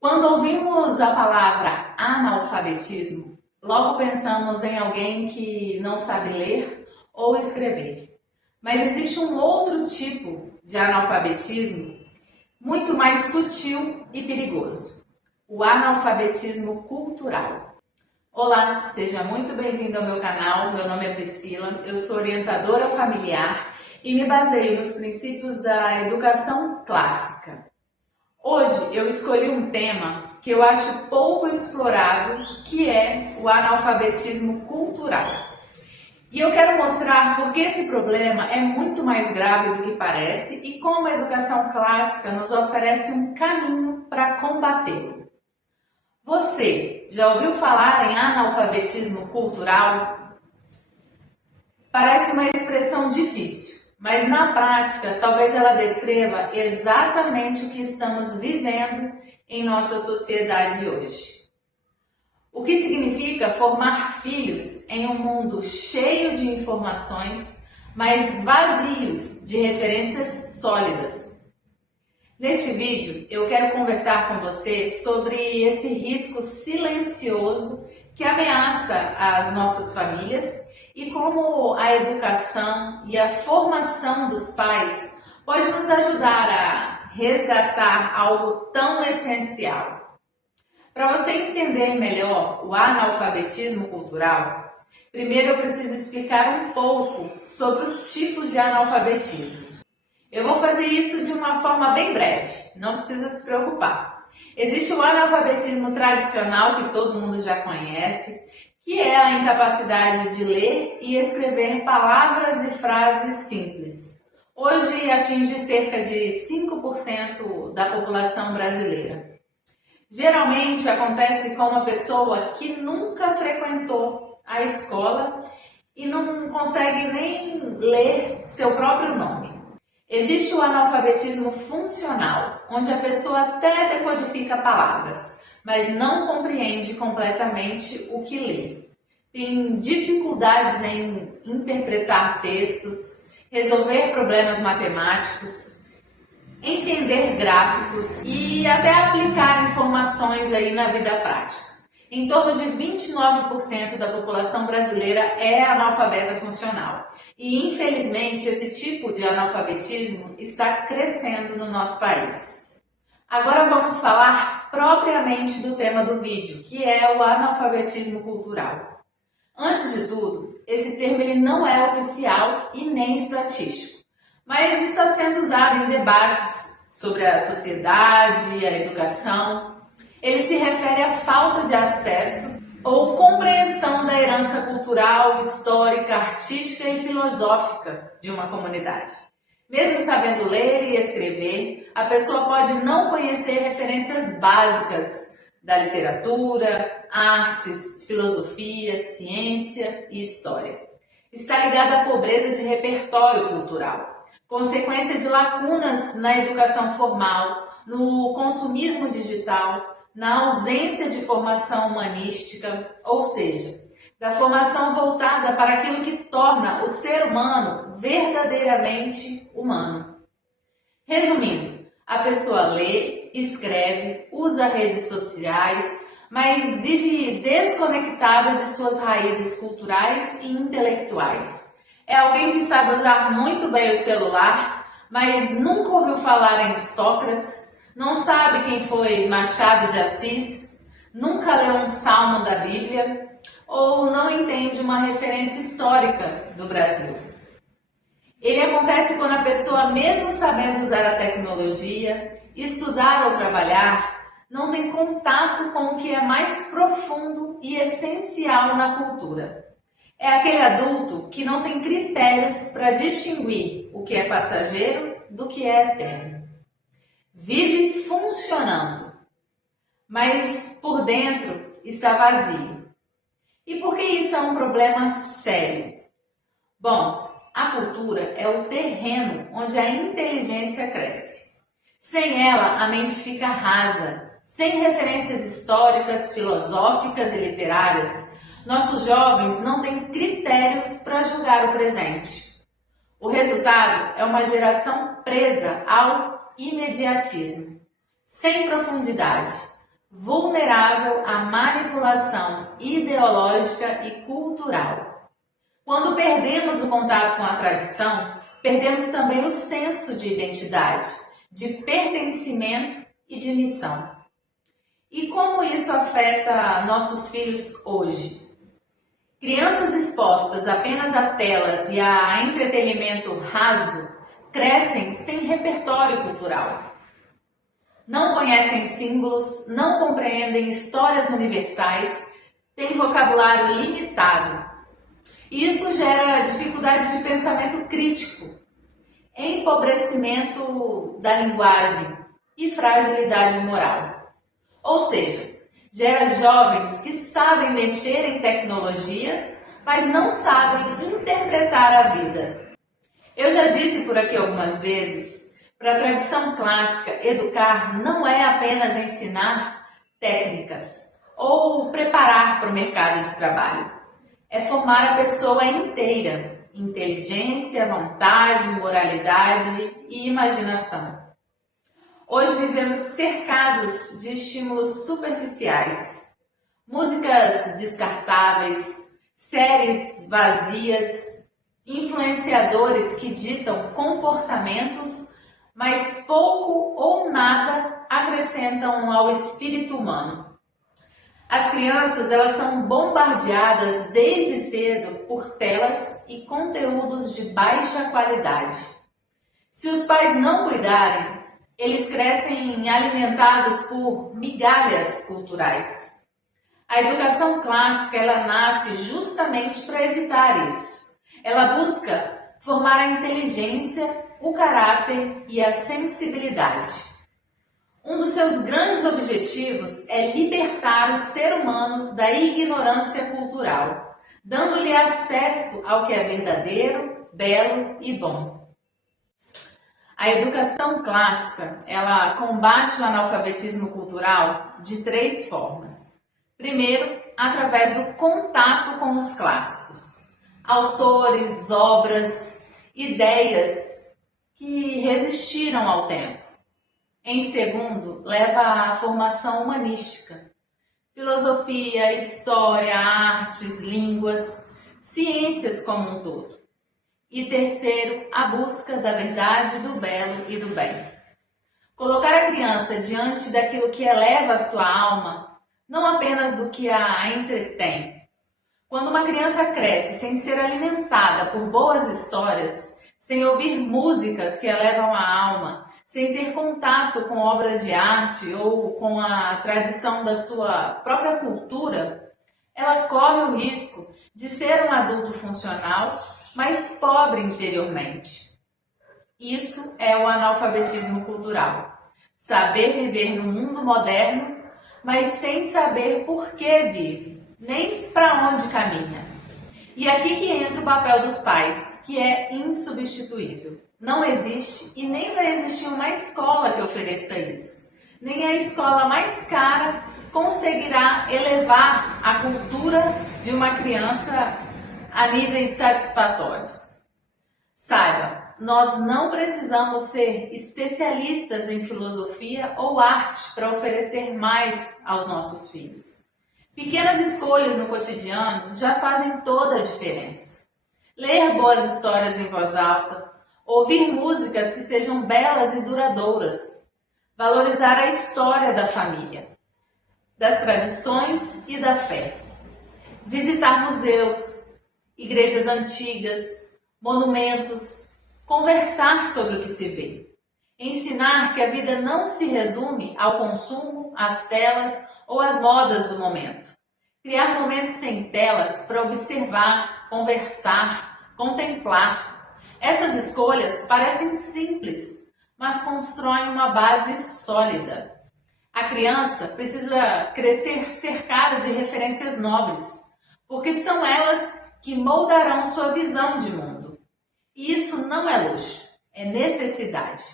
Quando ouvimos a palavra analfabetismo, logo pensamos em alguém que não sabe ler ou escrever. Mas existe um outro tipo de analfabetismo muito mais sutil e perigoso: o analfabetismo cultural. Olá, seja muito bem-vindo ao meu canal. Meu nome é Priscila, eu sou orientadora familiar e me baseio nos princípios da educação clássica. Hoje eu escolhi um tema que eu acho pouco explorado, que é o analfabetismo cultural. E eu quero mostrar por que esse problema é muito mais grave do que parece e como a educação clássica nos oferece um caminho para combatê-lo. Você já ouviu falar em analfabetismo cultural? Parece uma expressão difícil, mas na prática talvez ela descreva exatamente o que estamos vivendo em nossa sociedade hoje. O que significa formar filhos em um mundo cheio de informações, mas vazios de referências sólidas. Neste vídeo, eu quero conversar com você sobre esse risco silencioso que ameaça as nossas famílias e como a educação e a formação dos pais pode nos ajudar a resgatar algo tão essencial. Para você entender melhor o analfabetismo cultural, primeiro eu preciso explicar um pouco sobre os tipos de analfabetismo. Eu vou fazer isso de uma forma bem breve, não precisa se preocupar. Existe o analfabetismo tradicional, que todo mundo já conhece, que é a incapacidade de ler e escrever palavras e frases simples. Hoje atinge cerca de 5% da população brasileira. Geralmente acontece com uma pessoa que nunca frequentou a escola e não consegue nem ler seu próprio nome. Existe o analfabetismo funcional, onde a pessoa até decodifica palavras, mas não compreende completamente o que lê. Tem dificuldades em interpretar textos, resolver problemas matemáticos, entender gráficos e até aplicar informações aí na vida prática. Em torno de 29% da população brasileira é analfabeta funcional. E, infelizmente, esse tipo de analfabetismo está crescendo no nosso país. Agora vamos falar propriamente do tema do vídeo, que é o analfabetismo cultural. Antes de tudo, esse termo ele não é oficial e nem estatístico, mas está sendo usado em debates sobre a sociedade e a educação. Ele se refere à falta de acesso ou compreensão da herança cultural, histórica, artística e filosófica de uma comunidade. Mesmo sabendo ler e escrever, a pessoa pode não conhecer referências básicas da literatura, artes, filosofia, ciência e história. Está ligada à pobreza de repertório cultural, consequência de lacunas na educação formal, no consumismo digital, na ausência de formação humanística, ou seja, da formação voltada para aquilo que torna o ser humano verdadeiramente humano. Resumindo, a pessoa lê, escreve, usa redes sociais, mas vive desconectada de suas raízes culturais e intelectuais. É alguém que sabe usar muito bem o celular, mas nunca ouviu falar em Sócrates, não sabe quem foi Machado de Assis, nunca leu um salmo da Bíblia ou não entende uma referência histórica do Brasil. Ele acontece quando a pessoa, mesmo sabendo usar a tecnologia, estudar ou trabalhar, não tem contato com o que é mais profundo e essencial na cultura. É aquele adulto que não tem critérios para distinguir o que é passageiro do que é eterno. Vive funcionando, mas por dentro está vazio. E por que isso é um problema sério? Bom, a cultura é o terreno onde a inteligência cresce. Sem ela, a mente fica rasa. Sem referências históricas, filosóficas e literárias, nossos jovens não têm critérios para julgar o presente. O resultado é uma geração presa ao imediatismo, sem profundidade, vulnerável à manipulação ideológica e cultural. Quando perdemos o contato com a tradição, perdemos também o senso de identidade, de pertencimento e de missão. E como isso afeta nossos filhos hoje? Crianças expostas apenas a telas e a entretenimento raso crescem sem repertório cultural. Não conhecem símbolos, não compreendem histórias universais, têm vocabulário limitado. E isso gera dificuldade de pensamento crítico, empobrecimento da linguagem e fragilidade moral. Ou seja, gera jovens que sabem mexer em tecnologia, mas não sabem interpretar a vida. Eu já disse por aqui algumas vezes, para a tradição clássica, educar não é apenas ensinar técnicas ou preparar para o mercado de trabalho. É formar a pessoa inteira, inteligência, vontade, moralidade e imaginação. Hoje vivemos cercados de estímulos superficiais, músicas descartáveis, séries vazias, influenciadores que ditam comportamentos, mas pouco ou nada acrescentam ao espírito humano. As crianças, elas são bombardeadas desde cedo por telas e conteúdos de baixa qualidade. Se os pais não cuidarem, eles crescem alimentados por migalhas culturais. A educação clássica, ela nasce justamente para evitar isso. Ela busca formar a inteligência, o caráter e a sensibilidade. Um dos seus grandes objetivos é libertar o ser humano da ignorância cultural, dando-lhe acesso ao que é verdadeiro, belo e bom. A educação clássica, ela combate o analfabetismo cultural de 3 formas. Primeiro, através do contato com os clássicos, autores, obras, ideias que resistiram ao tempo. Em segundo, leva à formação humanística, filosofia, história, artes, línguas, ciências como um todo. E terceiro, a busca da verdade, do belo e do bem. Colocar a criança diante daquilo que eleva a sua alma, não apenas do que a entretém. Quando uma criança cresce sem ser alimentada por boas histórias, sem ouvir músicas que elevam a alma, sem ter contato com obras de arte ou com a tradição da sua própria cultura, ela corre o risco de ser um adulto funcional, mas pobre interiormente. Isso é o analfabetismo cultural. Saber viver no mundo moderno, mas sem saber por que vive, nem para onde caminha. E aqui que entra o papel dos pais, que é insubstituível. Não existe e nem vai existir uma escola que ofereça isso. Nem a escola mais cara conseguirá elevar a cultura de uma criança a níveis satisfatórios. Saiba, nós não precisamos ser especialistas em filosofia ou arte para oferecer mais aos nossos filhos. Pequenas escolhas no cotidiano já fazem toda a diferença. Ler boas histórias em voz alta, ouvir músicas que sejam belas e duradouras, valorizar a história da família, das tradições e da fé, visitar museus, igrejas antigas, monumentos, conversar sobre o que se vê, ensinar que a vida não se resume ao consumo, às telas ou às modas do momento, criar momentos sem telas para observar, conversar, contemplar. Essas escolhas parecem simples, mas constroem uma base sólida. A criança precisa crescer cercada de referências nobres, porque são elas que moldarão sua visão de mundo. E isso não é luxo, é necessidade.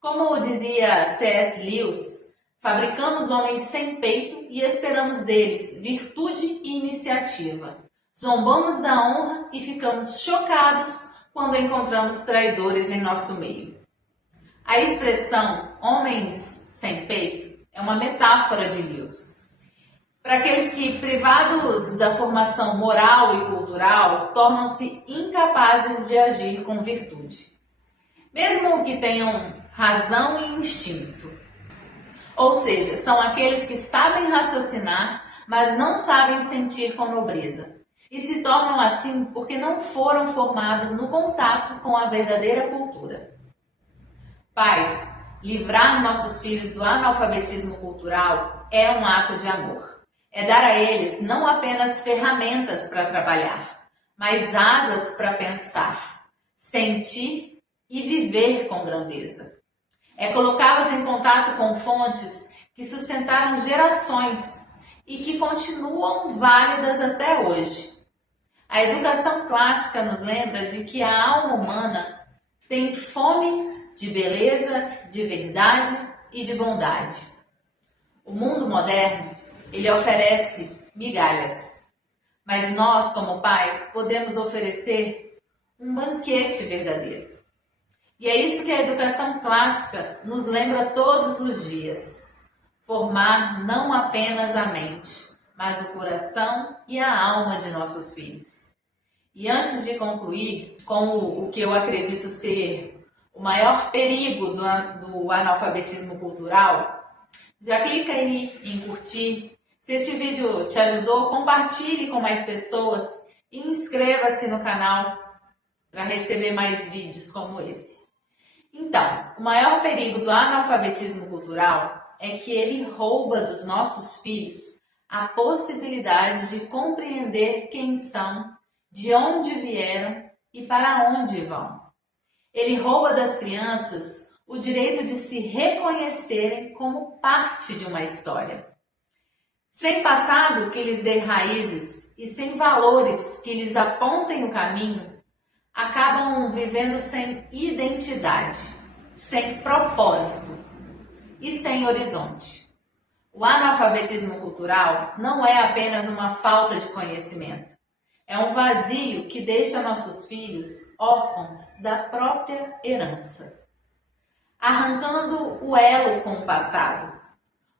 Como dizia C.S. Lewis, fabricamos homens sem peito e esperamos deles virtude e iniciativa. Zombamos da honra e ficamos chocados quando encontramos traidores em nosso meio. A expressão homens sem peito é uma metáfora de Deus. Para aqueles que, privados da formação moral e cultural, tornam-se incapazes de agir com virtude, mesmo que tenham razão e instinto. Ou seja, são aqueles que sabem raciocinar, mas não sabem sentir com nobreza. E se tornam assim porque não foram formados no contato com a verdadeira cultura. Pais, livrar nossos filhos do analfabetismo cultural é um ato de amor. É dar a eles não apenas ferramentas para trabalhar, mas asas para pensar, sentir e viver com grandeza. É colocá-los em contato com fontes que sustentaram gerações e que continuam válidas até hoje. A educação clássica nos lembra de que a alma humana tem fome de beleza, de verdade e de bondade. O mundo moderno, ele oferece migalhas, mas nós, como pais, podemos oferecer um banquete verdadeiro. E é isso que a educação clássica nos lembra todos os dias. Formar não apenas a mente, mas o coração e a alma de nossos filhos. E antes de concluir com o que eu acredito ser o maior perigo do analfabetismo cultural, já clica aí em curtir. Se este vídeo te ajudou, compartilhe com mais pessoas e inscreva-se no canal para receber mais vídeos como esse. Então, o maior perigo do analfabetismo cultural é que ele rouba dos nossos filhos a possibilidade de compreender quem são, de onde vieram e para onde vão. Ele rouba das crianças o direito de se reconhecerem como parte de uma história. Sem passado que lhes dê raízes e sem valores que lhes apontem o caminho, acabam vivendo sem identidade, sem propósito e sem horizonte. O analfabetismo cultural não é apenas uma falta de conhecimento. É um vazio que deixa nossos filhos órfãos da própria herança, arrancando o elo com o passado,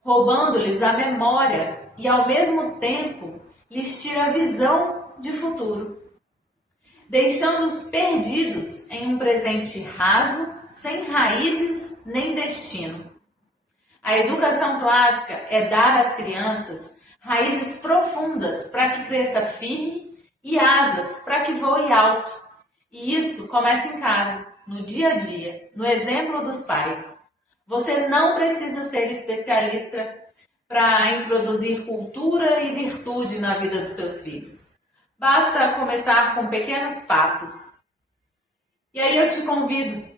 roubando-lhes a memória e, ao mesmo tempo, lhes tira a visão de futuro, deixando-os perdidos em um presente raso, sem raízes nem destino. A educação clássica é dar às crianças raízes profundas para que cresça firme e asas para que voe alto. E isso começa em casa, no dia a dia, no exemplo dos pais. Você não precisa ser especialista para introduzir cultura e virtude na vida dos seus filhos. Basta começar com pequenos passos. E aí eu te convido,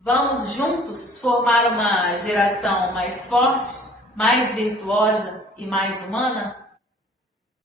vamos juntos formar uma geração mais forte, mais virtuosa e mais humana?